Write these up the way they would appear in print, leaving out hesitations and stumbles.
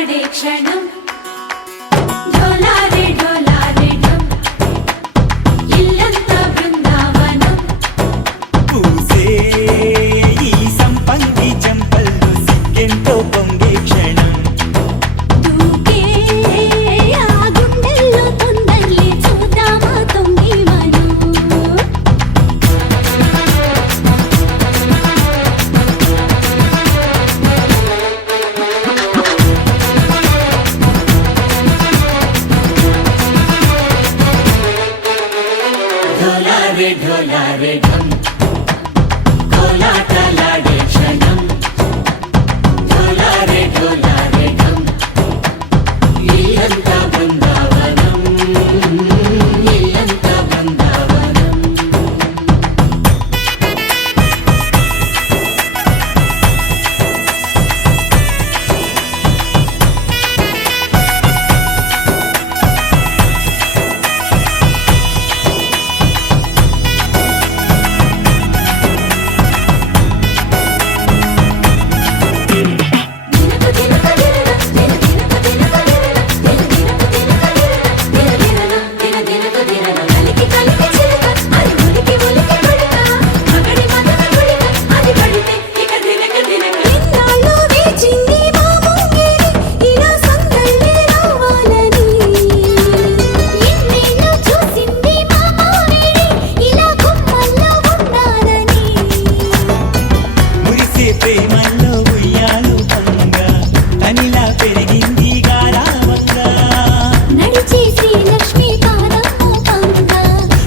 ढोलारे क्षणं ढोलारे ढोलारे ढम इल्लंत बृंदावनं పూసే ఈ సంపంగి చెంపల్లో సిగ్గెంతో పొంగే క్షణం దూకే ఆ గుండెల్లో తొందరలే చూద్దామా తొంగి మనం ढोलारे ढोलारे ढम कोलाटलाडे क्षणं ढोलारे ढोलारे ढम इल्लंत बृंदावनं इल्लंत बृंदावनं మురిసే ప్రేమల్లో ఉయ్యాలు పంగా తనిలా పెరిగింది గారావంగా నడిచే శ్రీ లక్ష్మీ పాదము పంగా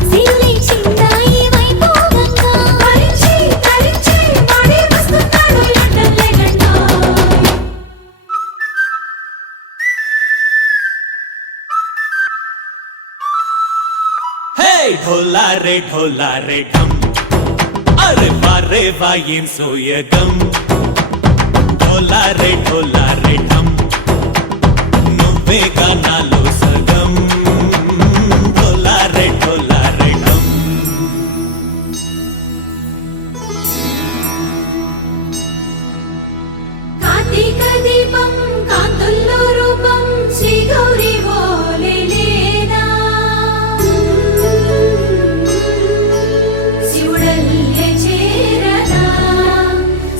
సిరులే చిందాయి వైభోగంగా తరించి తరించి వాడే వస్తున్నాడు ఎండలే గంట హే ఢోలారే ఢోలారే ఢమ్ అరే వారే వాయేం సోయగం ఢోలారే ఢోలారే ఢమ్ నువ్వే గానాలో సగం ఢోలారే ఢోలారే ఢమ్ కార్తీక దీపం కాంతుల్లో రూపం శ్రీ గౌరీ ఓలే లేదా శివుడల్లే చేరదా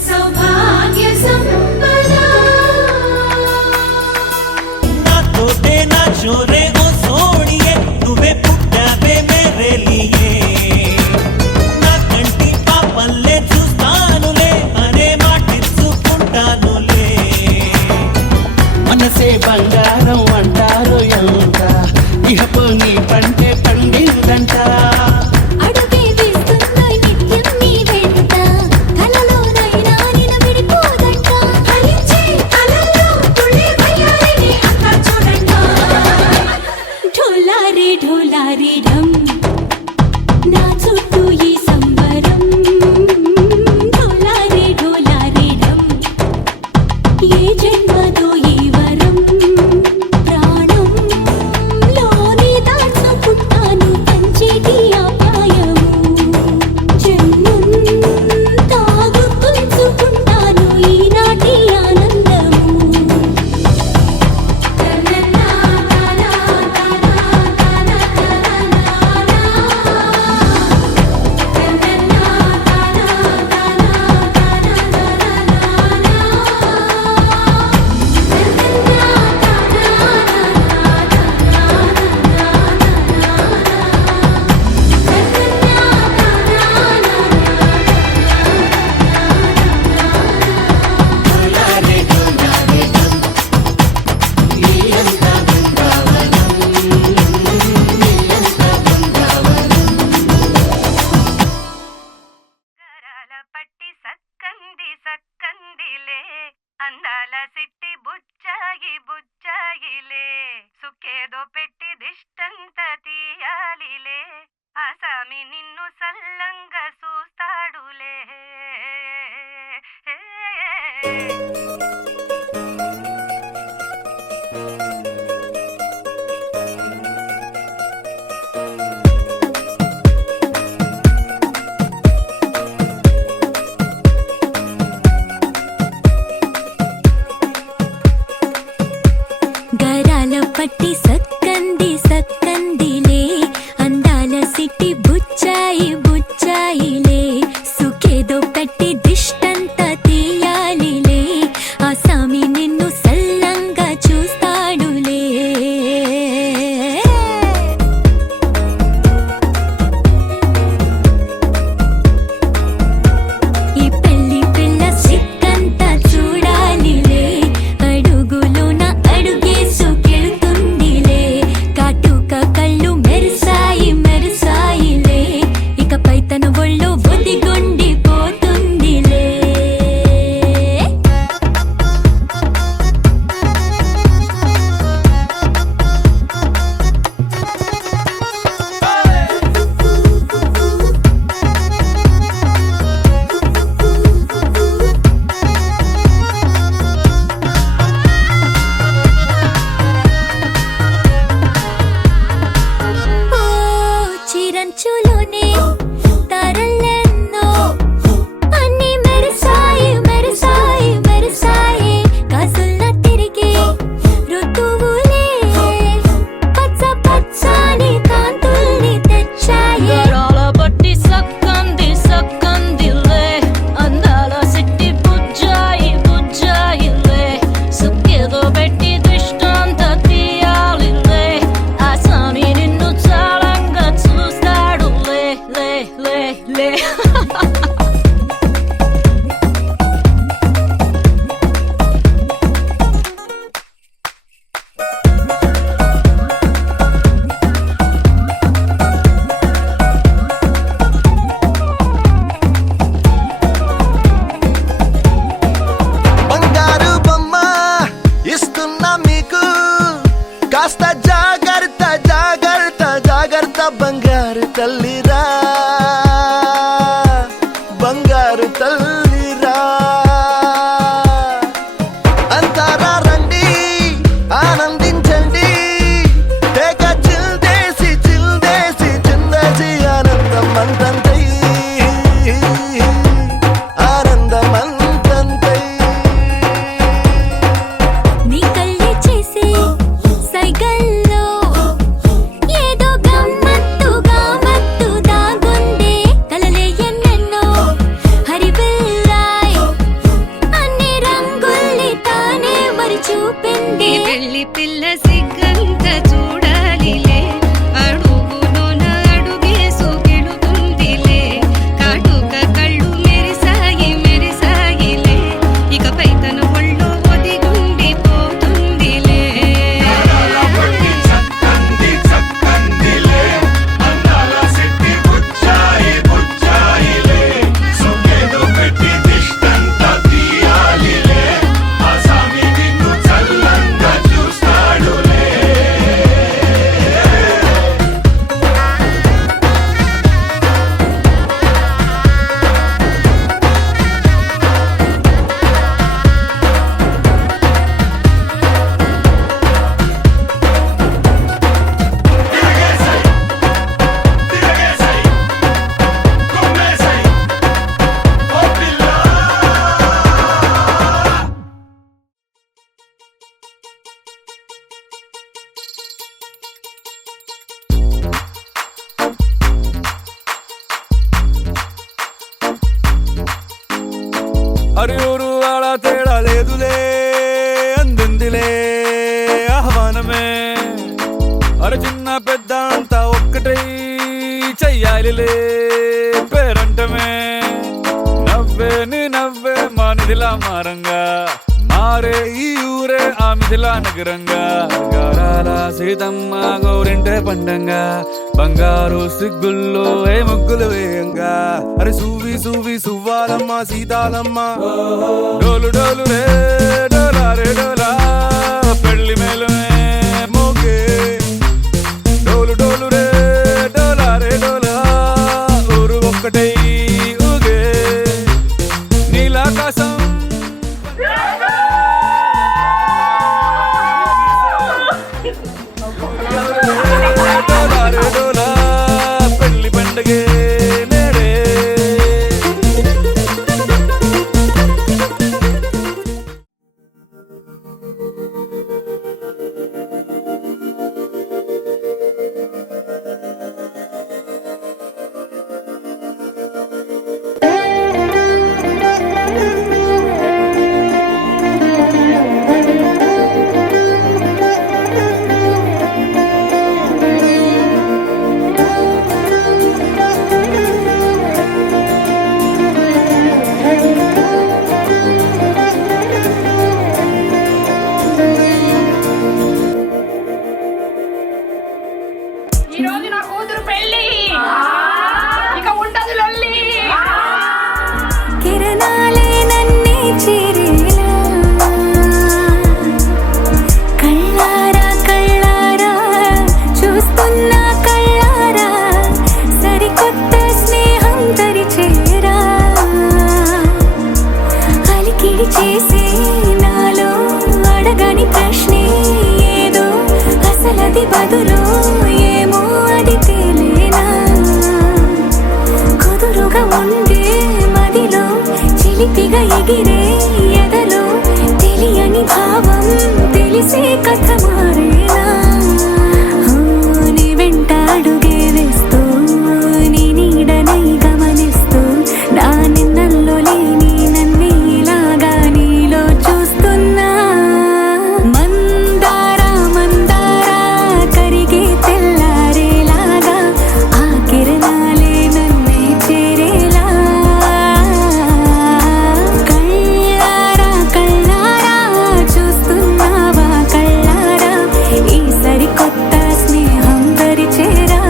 సౌభాగ్య సంపద నాతోటే నా చోరే ఓ సోణియే నువ్వే పుట్టావే మేరే లియే నా కంటి పాపల్లే చూస్తానులే అనే మాటిచ్చుకుంటానులే మనసే బంగారం అంటారు ఎంత ఇహపు నీ పంటే పండిందంట అడుగే వేస్తుందో నిత్యం నీ వెంట కలలోనైనా నిన్ను విడిపోదంట ఫలించే కలల్లో తుళ్ళే వయ్యారిని అంతా చూడంట ఢోలారే ఢోలారే ఢమ్ నా చుట్టూ ఈ సంబరం ఢోలారే ఢోలారే ఢమ్ ఏ జన్మదో ఈ వరం పట్టి సక్కంది సక్కందిలే అందాల సిట్టి బుచ్చాయి బుచ్చాయిలే సుఖేదో పెట్టి దిష్టంతా తీయాలిలే ఆ సామి నిన్ను సల్లంగా చూస్తాడులే ఈ పెళ్లి పిల్ల సిక్కంతా చూడాలిలే అడుగులోన అడుగేసుకెళ్తుందిలే కాటుక కళ్ళు మెరిసాయి మెరిసాయిలే ఇకపై తన ఒళ్ళు ఒదిగొండిపోతుందిలే ఓ చిరంచులోనే తారలెన్నో అన్ని మెరిసాయి మెరిసాయి మెరిసాయి కాసుల్లా తిరిగే ఋతువులే పచ్చ పచ్చని కాంతుల్ని తెచ్చాయి గరాల బట్టి సక్కంది సక్కందిలే అందాల సిట్టి బుజ్జాయి బుజ్జాయిలే సుక్కేదో పెట్టి దృష్టాంత తీయాలిలే ఆ సామి నిన్ను చాలంగా చూస్తాడు లే లే లే లే బంగారు బొమ్మ ఇస్తున్నా మీకు కాస్త జాగ్రత్త జాగ్రత్త జాగ్రత్త బంగారు తల్లిరా బంగారు తల్లిరా అంతారా రండి ఆనందించండి తెగ చిల్దేసి చిల్దేసి చిందేసి ఆనందం అంతంతై ఆనందం అంతంతై నీ కళ్ళే చేసే సైగల్లో ఏదో గమ్మత్తుగా మత్తు దాగుందే కలలే ఎన్నెన్నో హరివిల్లాయ్ అన్ని రంగుల్ని తానే మరి చూపింది పెళ్లి పిల్ల సిగ్గంత చూడాలిలే అడుగులోన అడుగేసుకెళుతుందిలే కాటుక కళ్ళు మెరిసాయి మెరిసాయిలే ఇకపై తన ఒళ్ళు ఒదిగుండిపోతుందిలే అరే ఊరు వాడ తేడా లేదులే అందిందిలే ఆహ్వానమే అరే చిన్న పెద్ద అంతా ఒక్కటై చెయ్యాలిలే పేరంటమే నవ్వే నీ నవ్వే మా నిధిలా మారంగా మారే ఈ ఊరే ఆ మిథిలా నగరంగా గారాల సీతమ్మ గౌరింటే పండంగా బంగారు సిగ్గుల్లో ఏ ముగ్గులు వేయంగా అరే సూవి సూవి సువ్వాలమ్మ సీతాలమ్మ డోలు డోలు రే డోలా రే డోలా పెళ్లి మేళమే మోగే డోలు డోలు రే డోలా రే డోలా ఊరు ఒక్కటై ఊగే నీలాకాశం డోలా రే డోలా పెళ్లి పండగే నేడే బదులు ఏమో అది తేలేనా కుదురుగా ఉండే మదిలో చిలిపిగా ఎగిరే ఎదలో తెలియని భావం తెలిసే కథ మారేనా నీ వెంట అడుగే వేస్తూ నీ నీడనై గమనిస్తూ నా నిన్నల్లో లేని నన్నే ఇలాగా నీలో చూస్తున్నా మందారా మందారా కరిగే తెల్లారేలాగా ఆ కిరణాలే నన్నే చేరేలా కళ్ళారా కళ్ళారా చూస్తున్నావా కళ్ళారా ఈ సరికొత్త స్నేహం పరిచేరా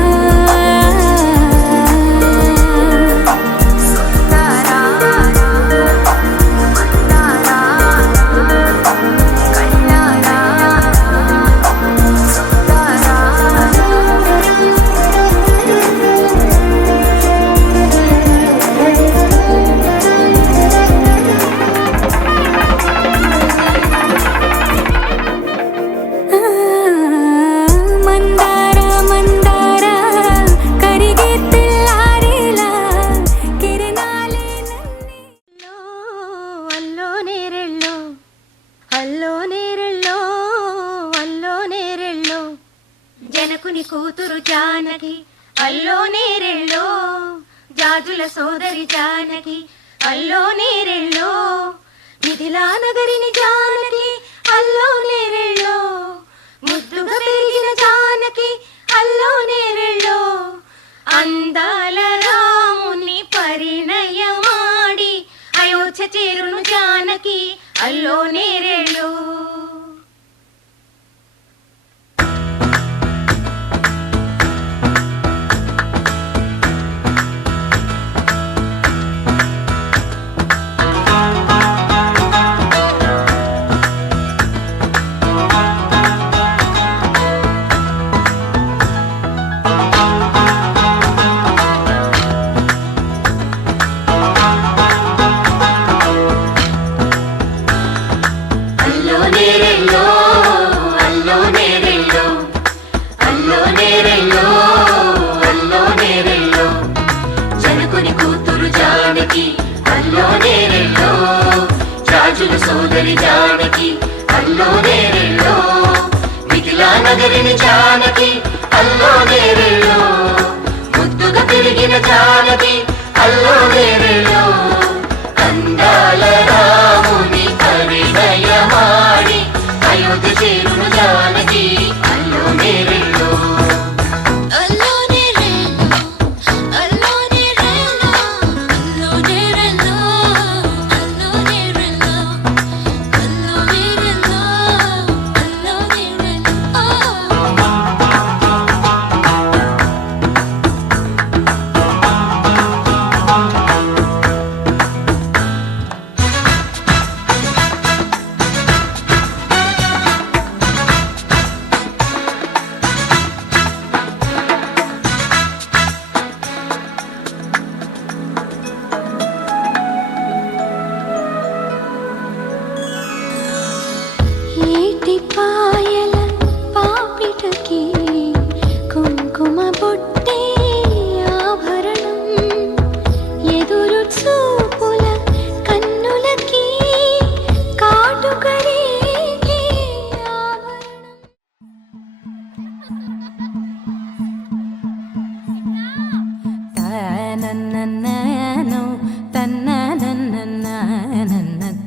మందారా మందారా కరిగే తెల్లారేలా కిరణాలే నన్నే అల్లో నేరెళ్ళో అల్లో నేరెళ్ళో అల్లో నేరెళ్ళో జనకుని కూతురు జానకి అల్లో నేరెళ్ళో జాజుల సోదరి జానకి అల్లో నేరెళ్ళో మిథిలా నగరిని జానకి అల్లో నేరెళ్ళో ముద్దుగా పెరిగిన జానకి అల్లో నేరెళ్ళో అందాల రాముని పరిణయమాడి అయోధ్య చేరును జానకి అల్లో నేరెళ్ళో అల్లో నేరెళ్ళో అల్లో నేరెళ్ళో అల్లో నేరెళ్ళో అల్లో నేరెళ్ళో జనకుని కూతురు జానకి అల్లో నేరెళ్ళో జాజుల సోదరి జానకి అల్లో నేరెళ్ళో మిథిలా నగరిని జానకి అల్లో నేరెళ్ళో ముద్దుగా పెరిగిన జానకి అల్లో నేరెళ్ళో అందాల రాముని పరిణయమాడి అయోధ్య చేరును జానకి అల్లో నేరెళ్ళో అల్లో నేరెళ్ళో అల్లో నేరెళ్ళో అల్లో నేరెళ్ళో అల్లో నేరెళ్ళో అల్లో నేరెళ్ళో అల్లో నేరెళ్ళో ఏటి పాయల పాపిటకి కుంకుమ బొట్టే ఆభరణం ఎదురు చూపుల కన్నులకి కాటుకరేగే ఆభరణం తననననో తనననననన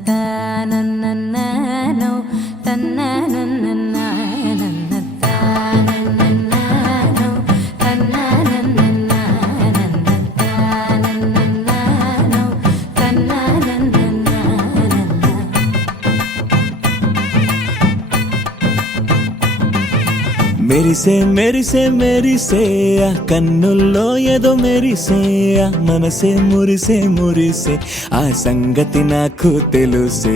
తననననో తనననననన తననననో తనననననన తనననననో తనననననన మెరిసే మెరిసే మెరిసే ఆ కన్నుల్లో ఏదో మెరిసే ఆ మనసే మురిసే మురిసే ఆ సంగతి నాకు తెలుసే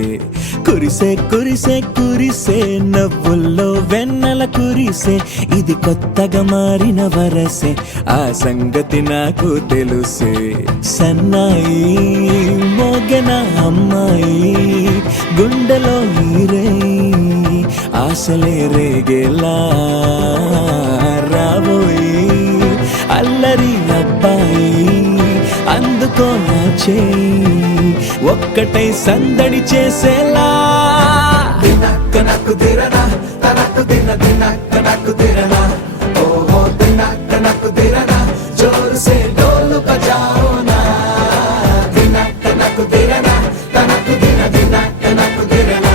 కురిసే కురిసే కురిసే నవ్వుల్లో వెన్నెల కురిసే ఇది కొత్తగా మారిన వరసే ఆ సంగతి నాకు తెలుసే సన్నాయి మోగెన అమ్మాయి గుండెలో ఈరే ఆ ఆశలే రేగేలా రాబోయి అల్లరి అబ్బాయి అందుకో నా చేయి ఒక్కటై సందడి చేసేలా దినక్క నక్కు దిరనా తనక్కు దిన దినక్క నక్కు దిరనా ఓహో దినక్క నక్కు దిరనా జోరు సే డోలు బజాओ నా దినక్క నక్కు దిరనా తనక్కు దిన దినక్క నక్కు దిరనా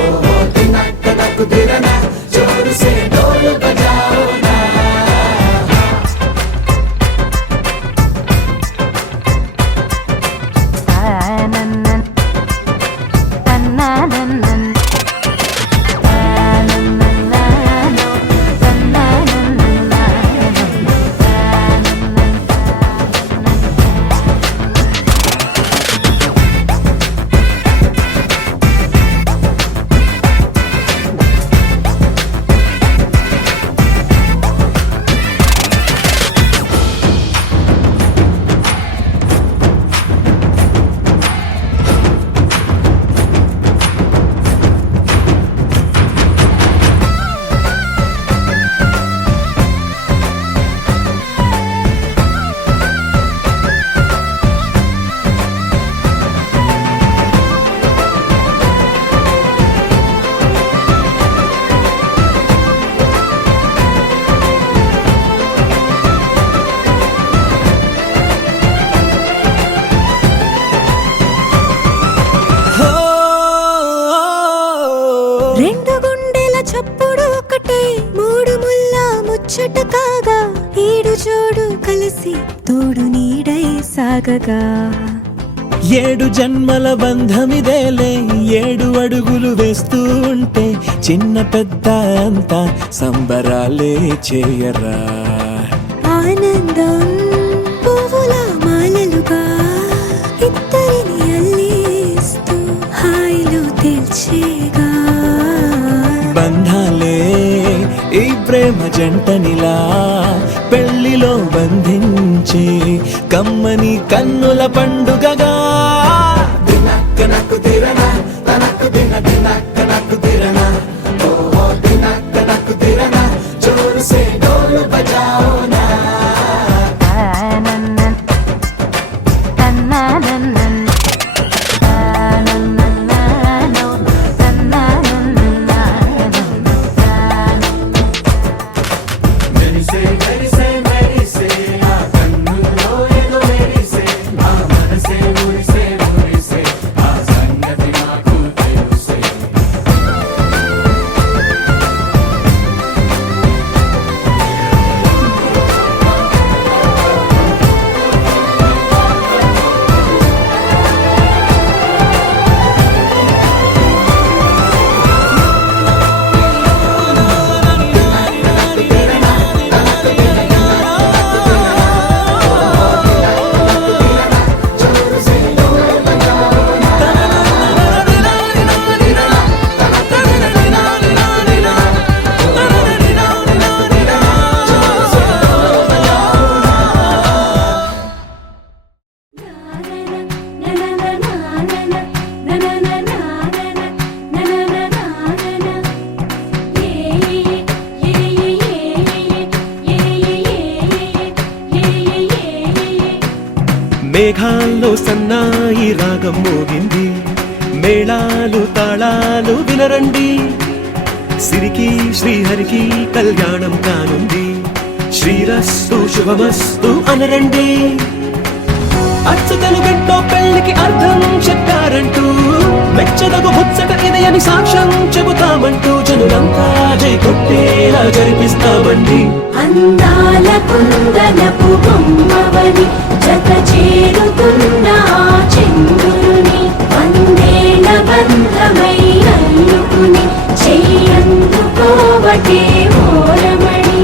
ఓహో దినక్క నక్కు దిరనా జోరు సే డోలు బజాओ నా రెండు గుండెల చప్పుడు ఒకటే మూడు ముల్ల ముచ్చట కాగా ఈడు జోడు కలిసి తోడు నీడై సాగగా ఏడు జన్మల బంధమిదేలే 7 అడుగులు వేస్తూ ఉంటే చిన్న పెద్ద అంతా సంబరాలే చేయరా ఆనందం పువ్వుల మాలలుగా ఇద్దరిని అల్లేస్తూ హాయిలో తేల్చేగా బంధాలే ఈ ప్రేమ జంటనిలా పెళ్లిలో బంధించి కమ్మని కన్నుల పండుగగా దినక్క నక్కు దిరనా తనక్కు దిన దినక్క నక్కు దిరనా ఓహో దినక్క నక్కు దిరనా జోరు సే డోలు బజాओ నా మేఘాల్లో సన్నాయి రాగం మోగింది మేళాలు తాళాలు వినరండి సిరికి శ్రీహరికి కళ్యాణం కానుంది శ్రీరస్తు శుభమస్తు అనరండి అచ్చతలు గంటో పెళ్లికి అర్థం చెప్పారంటూ మెచ్చదగు ముచ్చట ఇది అని సాక్ష్యం చెబుతామంటూ జనులంతా జై కొట్టేలా జరిపిస్తామండి అందాల కుందనపు బొమ్మవని జత చేరుకున్న ఆ చంద్రుని వందేళ్ల బంధమై అల్లుకుని చెయ్యందుకోవటే ఓరమణి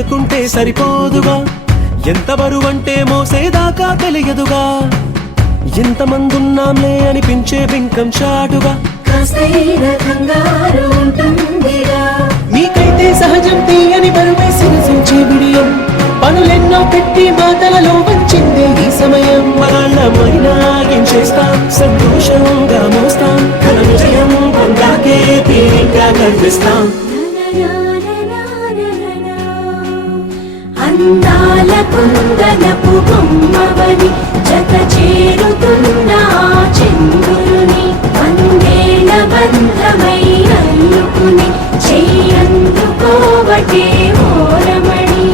అనుకుంటే సరిపోదుగా, ఎంత బరువంటే మోసేదాకా తెలియదుగా, ఎంతమందున్నాంలే అనిపించే బింకం చాటుగా కాస్తైన కంగారు ఉంటుందిగా. నీకైతే సహజం తీయని బరువే సిరసించే బిడియం, పనులెన్నో పెట్టి మాటలలో వచ్చిందే ఈ సమయం. మగాళ్ళమైనా ఏం చేస్తాం, సంతోషంగా మోస్తాం, ఘన విజయం పొందాకే తీరిగ్గా కనిపిస్తాం. అందాల కుందనపు బొమ్మవని జత చేరుతున్న ఆ చంద్రుని వందేళ్ల బంధమై అల్లుకుని చెయ్యందుకోవటే ఓరమణి.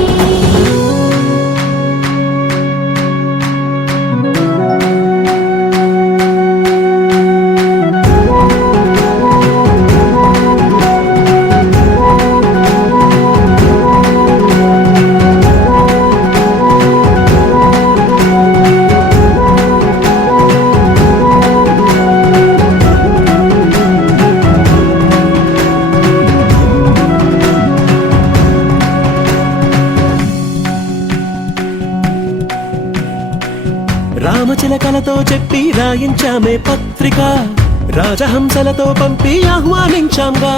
రామచిలకలతో చెప్పి రాయించామే పత్రిక, రాజహంసలతో పంపి ఆహ్వానించాంగా,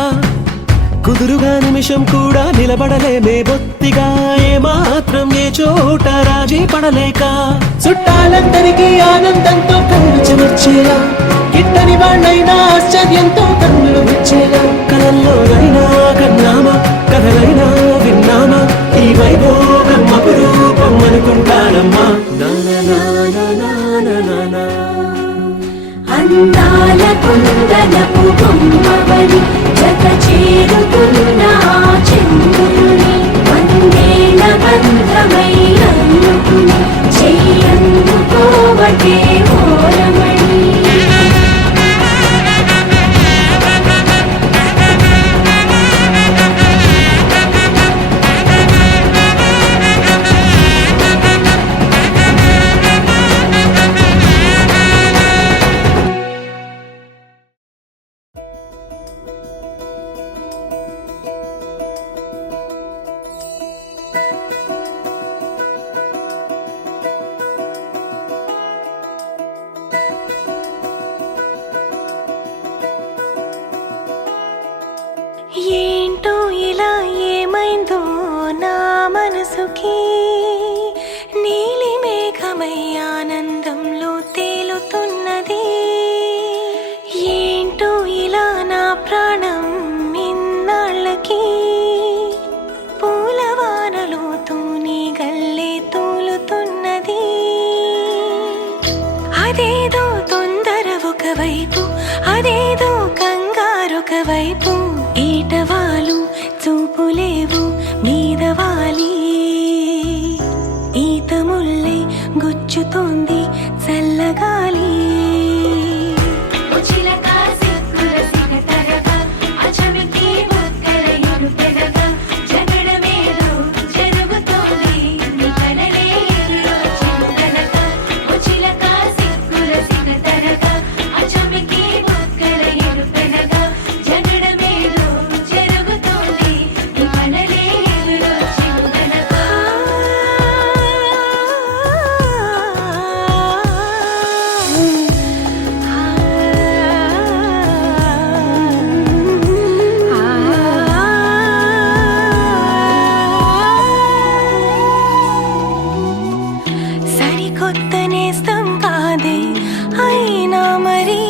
కుదురుగా నిమిషం కూడా నిలబడలేమే బొత్తిగా, ఏ మాత్రం ఏ చోట రాజీ పడలేక, చుట్టాలందరికీ ఆనందంతో కళ్ళు చెమర్చేలా, గిట్టని వాళ్ళైనా ఆశ్చర్యంతో కన్నులు వచ్చేలా, కలల్లోనైనా కన్నామా కథలైనా విన్నామా, ఈ వైభోగం అపురూపం అనుకుంటానమ్మా. అందాల కుందనపు బొమ్మవని జత చేరుతున్న ఆ చంద్రుని వందేళ్ల బంధమై అల్లుకుని చెయ్యందుకోవటే ఓరమణి. ఏంటో ఇలా ఏమైందో నా మనసుకి, నీలి మేఘమై ఆనందంలో తేలుతున్నది. ఏంటో ఇలా నా ప్రాణం ఇన్నాళ్ళకి, పూలవానలో తూని గల్లే తూలుతున్నది. అదేదో తొందర ఒకవైపు, అదేదో కంగారొక వైపు, ఈటవాలు చూపులేవు మీదవాలి, ఈత ముల్లే గుచ్చుతోంది చల్లగాలి. సరికొత్త నేస్తం కాదే అయినా మరి